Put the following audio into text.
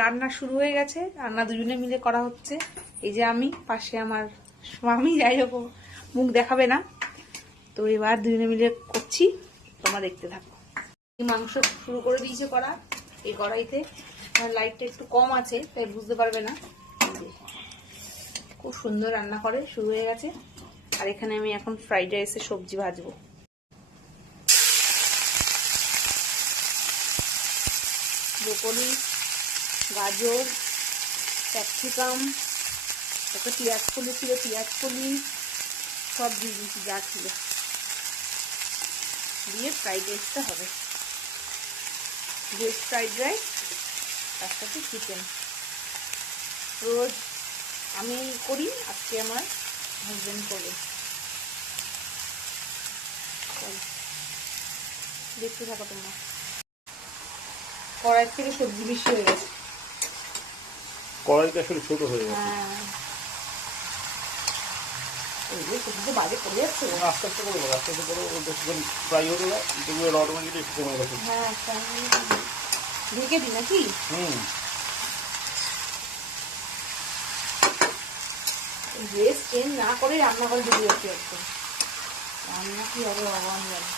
রান্না শুরু হয়ে গেছে, রান্না দুজনে মিলে করা হচ্ছে। এই যে আমি, পাশে আমার স্বামী, যাই হোক মুখ দেখাবে না। তো এবার দুজনে মিলে করছি, তোমরা দেখতে থাকো। মাংস শুরু করে দিয়েছে করা এই কড়াইতে। লাইটটা একটু কম আছে তাই বুঝতে পারবে না। খুব সুন্দর রান্না করে, শুরু হয়ে গেছে। আর এখানে আমি এখন ফ্রাইড রাইসের সবজি ভাজবো। ব্রোকলি, গাজর, ক্যাপসিকাম, একটা পেঁয়াজ কলি ছিল, পেঁয়াজ কলি সব দিয়ে দিয়েছি যা ছিল, দিয়ে ফ্রাইড রাইসটা হবে। ভেজ ফ্রাইড রাইস, তার সাথে চিকেন। রোজ আমি করি, আজকে আমার হাজবেন্ড করবে। দেখতে থাকো তোমরা। কড়াই থেকে সবজি বেশি হয়ে গেছে, কড়াইটা আসলে ছোট হয়ে গেছে। হ্যাঁ, সবজি বাজে পড়ে যাচ্ছে। আস্তে আস্তে করবো, আস্তে আস্তে করবো, বেশিক্ষণ ফ্রাই হতে না, দেখবে অটোমেটিকলি একটু কমে গেছে। হ্যাঁ, ঢেকে দিই নাকি? ড্রেস চেঞ্জ না করে রান্না করে ঢুকে যাচ্ছে একদম। রান্না কি হবে ভগবান জানে।